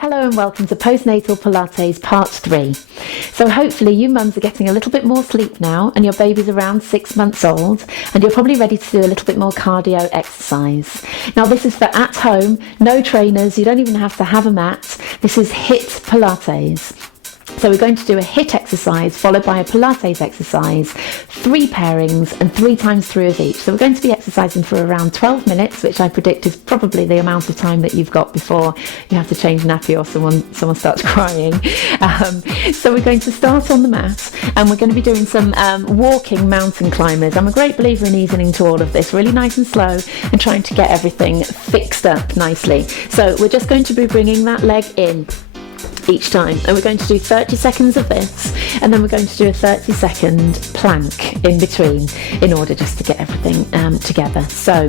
Hello and welcome to Post-natal Pilates Part 3. So hopefully you mums are getting a little bit more sleep now and your baby's around 6 months old and you're probably ready to do a little bit more cardio exercise. Now this is for at home, no trainers, you don't even have to have a mat. This is HIIT Pilates. So we're going to do a HIIT exercise followed by a Pilates exercise, 3 pairings and 3 times 3 of each. So we're going to be exercising for around 12 minutes, which I predict is probably the amount of time that you've got before you have to change nappy or someone starts crying. So we're going to start on the mat and we're going to be doing some walking mountain climbers. I'm a great believer in easing into all of this, really nice and slow and trying to get everything fixed up nicely. So we're just going to be bringing that leg in each time, and we're going to do 30 seconds of this and then we're going to do a 30-second plank in between in order just to get everything together. So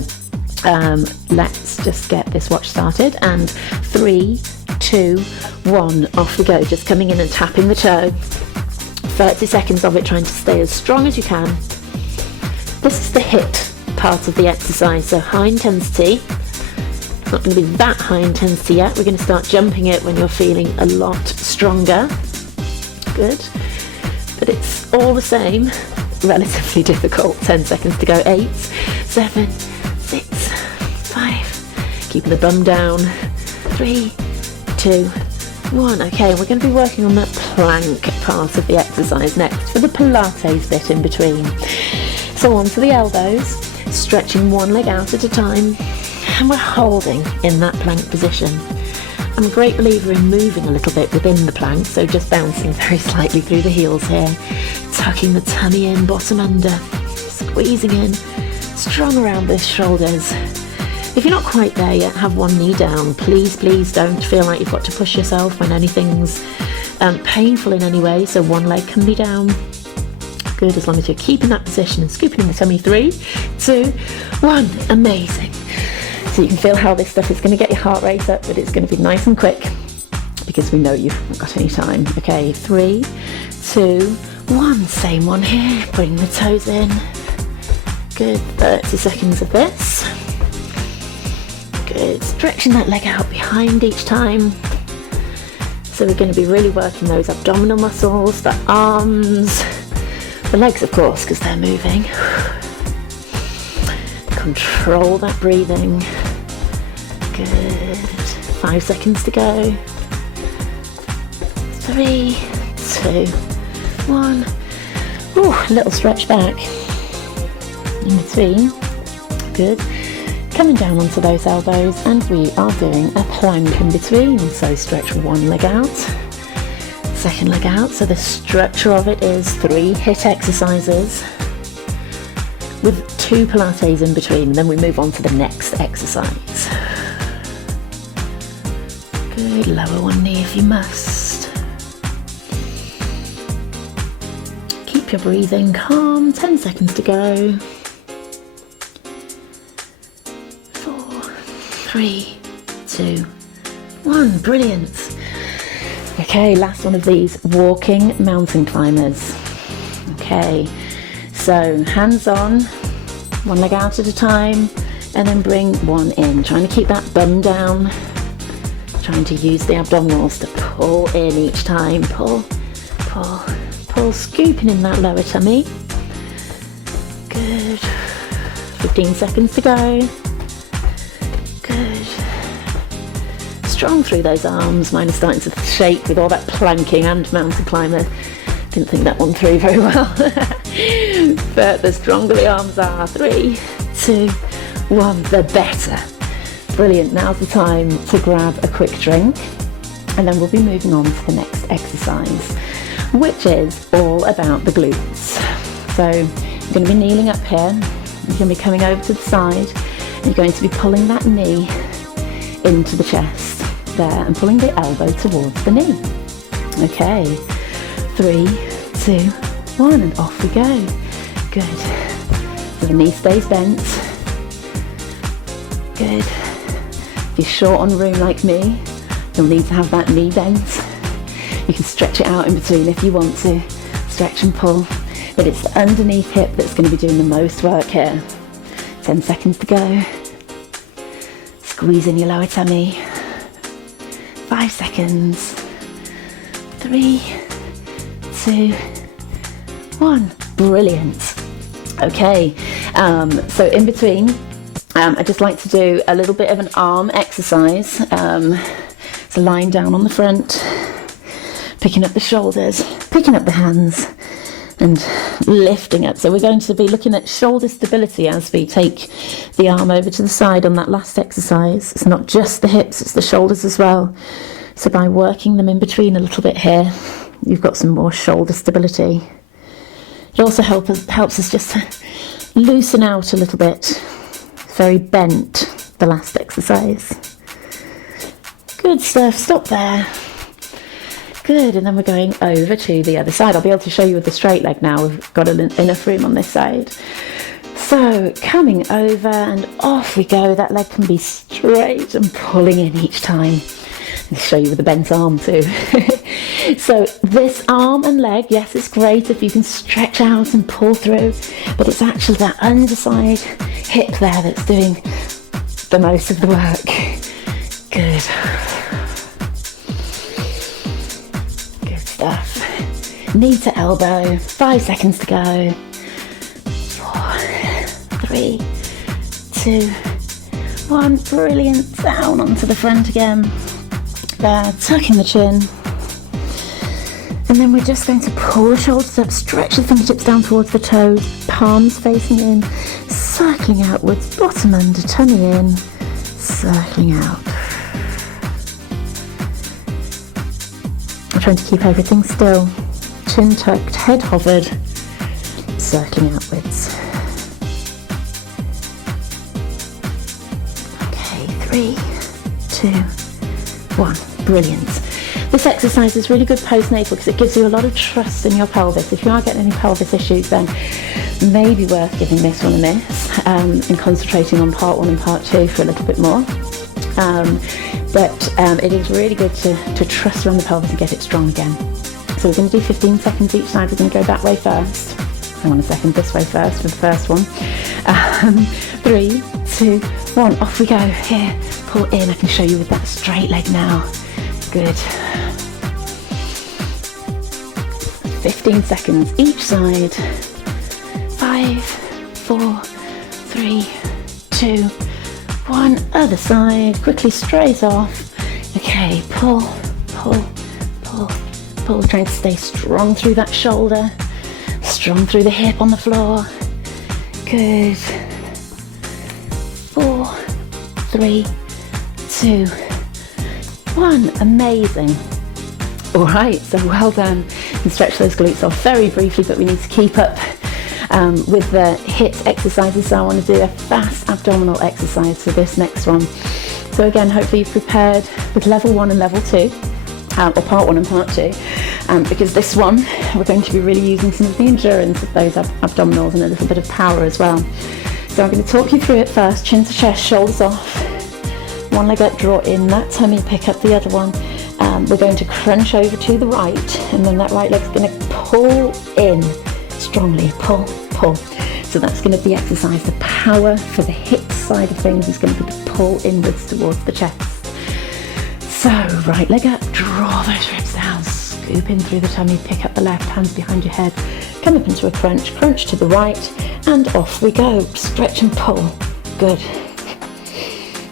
let's just get this watch started, and 3, 2, 1, off we go. Just coming in and tapping the toe, 30 seconds of it, trying to stay as strong as you can. This is the HIIT part of the exercise, so high intensity. Not going to be that high intensity yet. We're going to start jumping it when you're feeling a lot stronger. Good. But it's all the same, relatively difficult. 10 seconds to go. 8, 7, 6, 5. Keeping the bum down. 3, 2, 1. Okay, we're going to be working on that plank part of the exercise next for the Pilates bit in between. So onto the elbows, stretching one leg out at a time. And we're holding in that plank position. I'm a great believer in moving a little bit within the plank, so just bouncing very slightly through the heels here, tucking the tummy in, bottom under, squeezing in, strong around the shoulders. If you're not quite there yet, have one knee down. Please don't feel like you've got to push yourself when anything's painful in any way, so one leg can be down. Good, as long as you're keeping that position and scooping in the tummy. 3, 2, 1, amazing. So you can feel how this stuff is going to get your heart rate up, but it's going to be nice and quick because we know you haven't got any time. Okay, 3, 2, 1, same one here. Bring the toes in. Good, 30 seconds of this. Good, stretching that leg out behind each time. So we're going to be really working those abdominal muscles, the arms, the legs of course, because they're moving. Control that breathing. Good. 5 seconds to go. 3, 2, 1. Ooh, a little stretch back in between. Good. Coming down onto those elbows, and we are doing a plank in between. So stretch one leg out, second leg out. So the structure of it is 3 HIIT exercises with 2 Pilates in between, and then we move on to the next exercise. Good, lower one knee if you must. Keep your breathing calm, 10 seconds to go. 4, 3, 2, 1, brilliant. Okay, last one of these, walking mountain climbers. Okay. So hands on, one leg out at a time, and then bring one in. Trying to keep that bum down, trying to use the abdominals to pull in each time. Pull, pull, pull, scooping in that lower tummy. Good. 15 seconds to go. Good. Strong through those arms. Mine is starting to shake with all that planking and mountain climber. Didn't think that one through very well. But the stronger the arms are. 3, 2, 1, the better. Brilliant. Now's the time to grab a quick drink, and then we'll be moving on to the next exercise, which is all about the glutes. So you're going to be kneeling up here, you're going to be coming over to the side, and you're going to be pulling that knee into the chest there and pulling the elbow towards the knee. Okay, 3, 2, 1, and off we go. Good. So the knee stays bent. Good. If you're short on room like me, you'll need to have that knee bent. You can stretch it out in between if you want to. Stretch and pull. But it's the underneath hip that's going to be doing the most work here. 10 seconds to go. Squeeze in your lower tummy. 5 seconds. 3, 2, 1. Brilliant. Okay, so in between, I just like to do a little bit of an arm exercise. So lying down on the front, picking up the shoulders, picking up the hands, and lifting up. So we're going to be looking at shoulder stability as we take the arm over to the side on that last exercise. It's not just the hips, it's the shoulders as well. So by working them in between a little bit here, you've got some more shoulder stability. It also helps us just to loosen out a little bit. It's very bent, the last exercise. Good stuff, stop there. Good, and then we're going over to the other side. I'll be able to show you with the straight leg now. We've got enough room on this side. So coming over and off we go. That leg can be straight and pulling in each time. I'll show you with the bent arm too. So this arm and leg, yes, it's great if you can stretch out and pull through, but it's actually that underside hip there that's doing the most of the work. Good. Good stuff. Knee to elbow, 5 seconds to go. 4, 3, 2, 1. Brilliant. Down onto the front again. There, tucking the chin. And then we're just going to pull the shoulders up, stretch the fingertips down towards the toes, palms facing in, circling outwards, bottom under, tummy in, circling out. I'm trying to keep everything still. Chin tucked, head hovered, circling outwards. Okay, 3, 2, 1. Brilliant. This exercise is really good postnatal because it gives you a lot of trust in your pelvis. If you are getting any pelvis issues, then maybe worth giving this one a miss and concentrating on part 1 and part 2 for a little bit more. But it is really good to trust around the pelvis and get it strong again. So we're going to do 15 seconds each side. We're going to go that way first. Hang on a second, this way first for the first one. 3, 2, 1, off we go. Here, pull in. I can show you with that straight leg now. Good. 15 seconds each side. 5, 4, 3, 2, 1. Other side. Quickly straight off. Okay, pull, pull, pull, pull. Trying to stay strong through that shoulder. Strong through the hip on the floor. Good. 4, 3, 2, 1. Amazing. All right, so well done. And stretch those glutes off very briefly, but we need to keep up with the HIIT exercises. So I want to do a fast abdominal exercise for this next one. So again, hopefully you've prepared with level 1 and level 2, or part 1 and part 2, because this one we're going to be really using some of the endurance of those abdominals and a little bit of power as well. So I'm going to talk you through it first. Chin to chest, shoulders off. One leg up, draw in that tummy, pick up the other one. We're going to crunch over to the right, and then that right leg's going to pull in strongly, pull, pull. So that's going to be exercise. The power for the hip side of things is going to be to pull inwards towards the chest. So right leg up, draw those ribs down, scoop in through the tummy, pick up the left, hands behind your head, come up into a crunch, crunch to the right, and off we go. Stretch and pull. Good.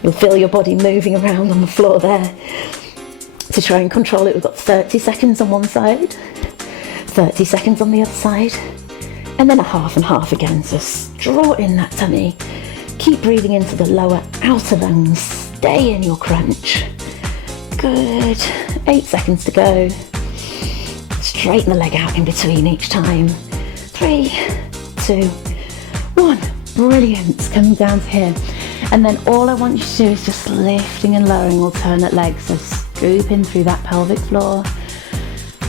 You'll feel your body moving around on the floor there. To try and control it, we've got 30 seconds on one side, 30 seconds on the other side, and then a half and half again. So draw in that tummy, keep breathing into the lower outer lungs, stay in your crunch. Good. 8 seconds to go. Straighten the leg out in between each time. 3, 2, 1. Brilliant. Coming down to here. And then all I want you to do is just lifting and lowering alternate legs. So scoop in through that pelvic floor.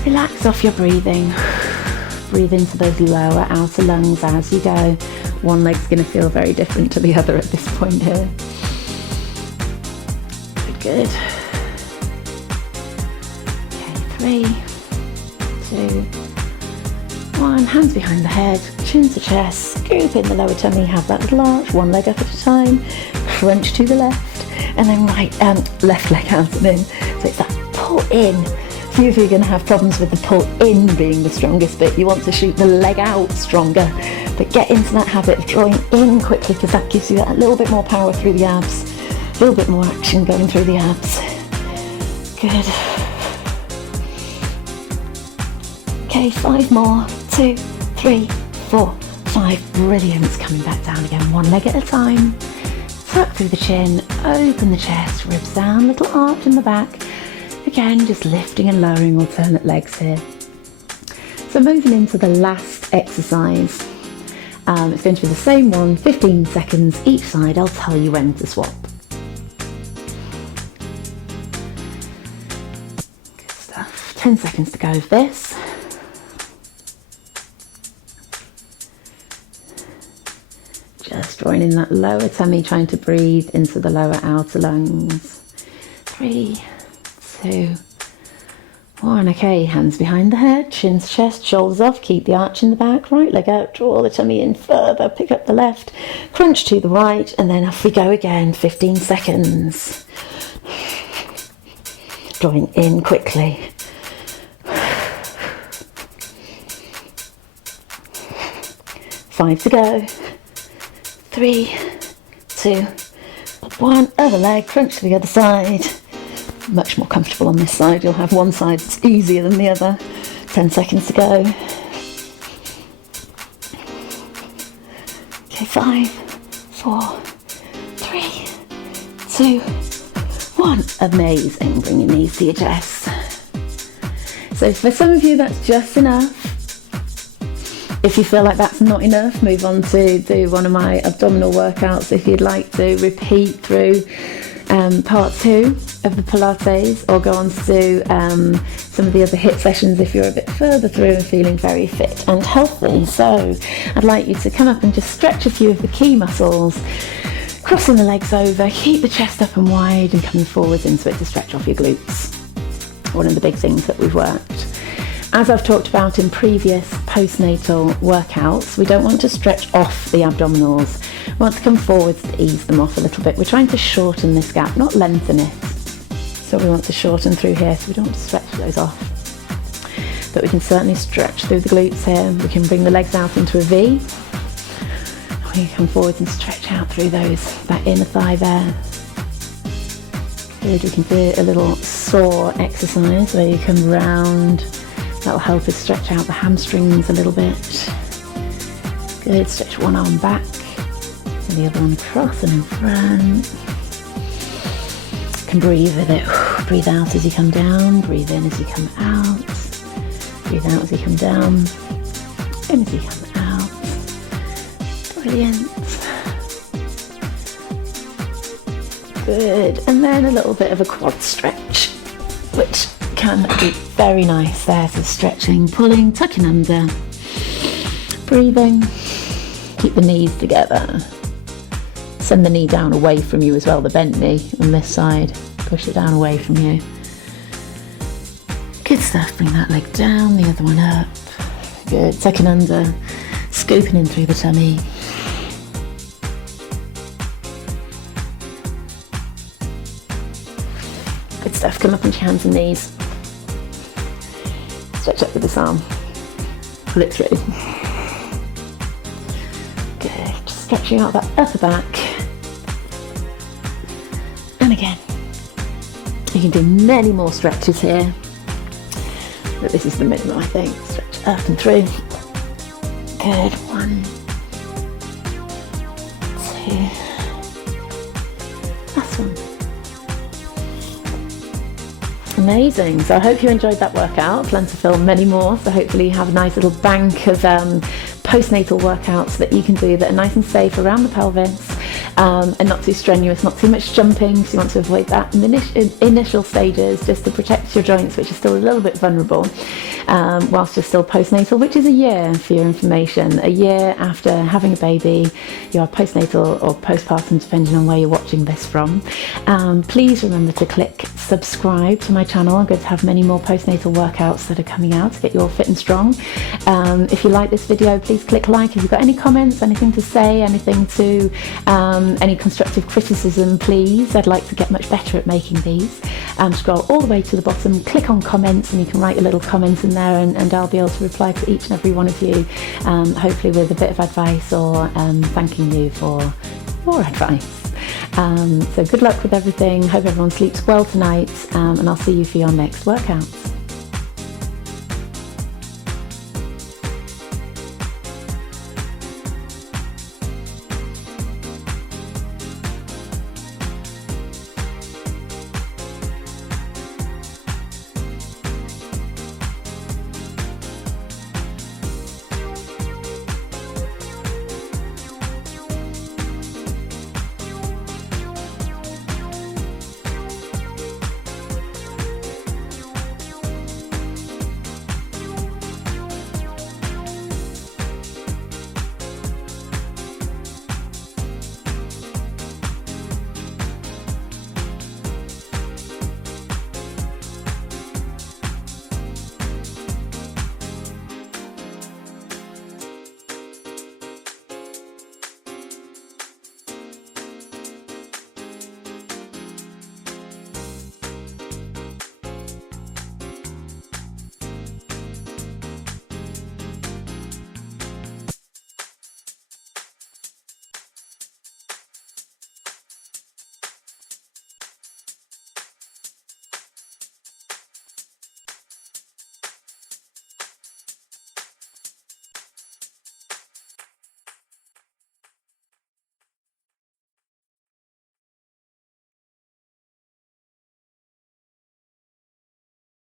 Relax off your breathing. Breathe into those lower outer lungs as you go. One leg's going to feel very different to the other at this point here. Good, good. Okay, 3, 2, 1. Hands behind the head, chin to chest, scoop in the lower tummy, have that little arch, one leg up at a time, crunch to the left, and then left leg out and in, So it's that pull in. Few of you are going to have problems with the pull in being the strongest bit. You want to shoot the leg out stronger, but get into that habit of drawing in quickly, because that gives you a little bit more power through the abs, a little bit more action going through the abs. Good. Okay, 5 more. 2, 3, 4, 5. Brilliant. Coming back down again, one leg at a time. Tuck through the chin, open the chest, ribs down, little arch in the back. Again, just lifting and lowering alternate legs here. So moving into the last exercise. It's going to be the same one, 15 seconds each side. I'll tell you when to swap. Good stuff. 10 seconds to go with this. Just drawing in that lower tummy, trying to breathe into the lower outer lungs. 3, 2, 1. Okay, hands behind the head, chin to chest, shoulders off, keep the arch in the back, right leg out, draw the tummy in further, pick up the left, crunch to the right, and then off we go again, 15 seconds. Drawing in quickly. 5 to go. 3, 2, 1. Other leg, crunch to the other side. Much more comfortable on this side. You'll have one side that's easier than the other. 10 seconds to go. Okay, 5, 4, 3, 2, 1. Amazing. Bring your knees to your chest. So for some of you, that's just enough. If you feel like that's not enough, move on to do one of my abdominal workouts. If you'd like to repeat through part 2 of the Pilates, or go on to do some of the other HIIT sessions if you're a bit further through and feeling very fit and healthy. So I'd like you to come up and just stretch a few of the key muscles, crossing the legs over, keep the chest up and wide, and coming forwards into it to stretch off your glutes. One of the big things that we've worked. As I've talked about in previous postnatal workouts, we don't want to stretch off the abdominals. We want to come forwards to ease them off a little bit. We're trying to shorten this gap, not lengthen it. So we want to shorten through here, so we don't want to stretch those off. But we can certainly stretch through the glutes here. We can bring the legs out into a V. We can come forwards and stretch out through that inner thigh there. Good, we can do a little saw exercise where you come round. That'll help us stretch out the hamstrings a little bit. Good, stretch one arm back and the other one across and in front. You can breathe with it. Breathe out as you come down, breathe in as you come out. Breathe out as you come down, in as you come out. Brilliant. Good, and then a little bit of a quad stretch, which can be very nice there. So stretching, pulling, tucking under, breathing, keep the knees together. Send the knee down away from you as well, the bent knee on this side. Push it down away from you. Good stuff, bring that leg down, the other one up. Good, tucking under, scooping in through the tummy. Good stuff, come up onto your hands and knees. Stretch up with this arm, pull it through. Good, just stretching out that upper back. And again. You can do many more stretches here, but this is the minimum, I think. Stretch up and through. Good, 1, 2. Last one. Amazing. So I hope you enjoyed that workout. Plan to film many more, so hopefully you have a nice little bank of postnatal workouts that you can do that are nice and safe around the pelvis, and not too strenuous, not too much jumping, so you want to avoid that in the initial stages, just to protect your joints, which are still a little bit vulnerable, whilst you're still postnatal, which is a year, for your information. A year after having a baby, you are postnatal or postpartum, depending on where you're watching this from. Please remember to click subscribe to my channel. I'm going to have many more postnatal workouts that are coming out to get you all fit and strong. If you like this video, please click like. If you've got any comments, anything to say, anything to any constructive criticism, please. I'd like to get much better at making these. scroll all the way to the bottom, click on comments, and you can write your little comments in there, and I'll be able to reply to each and every one of you, hopefully with a bit of advice or thanking you for your advice. So good luck with everything. Hope everyone sleeps well tonight, and I'll see you for your next workouts.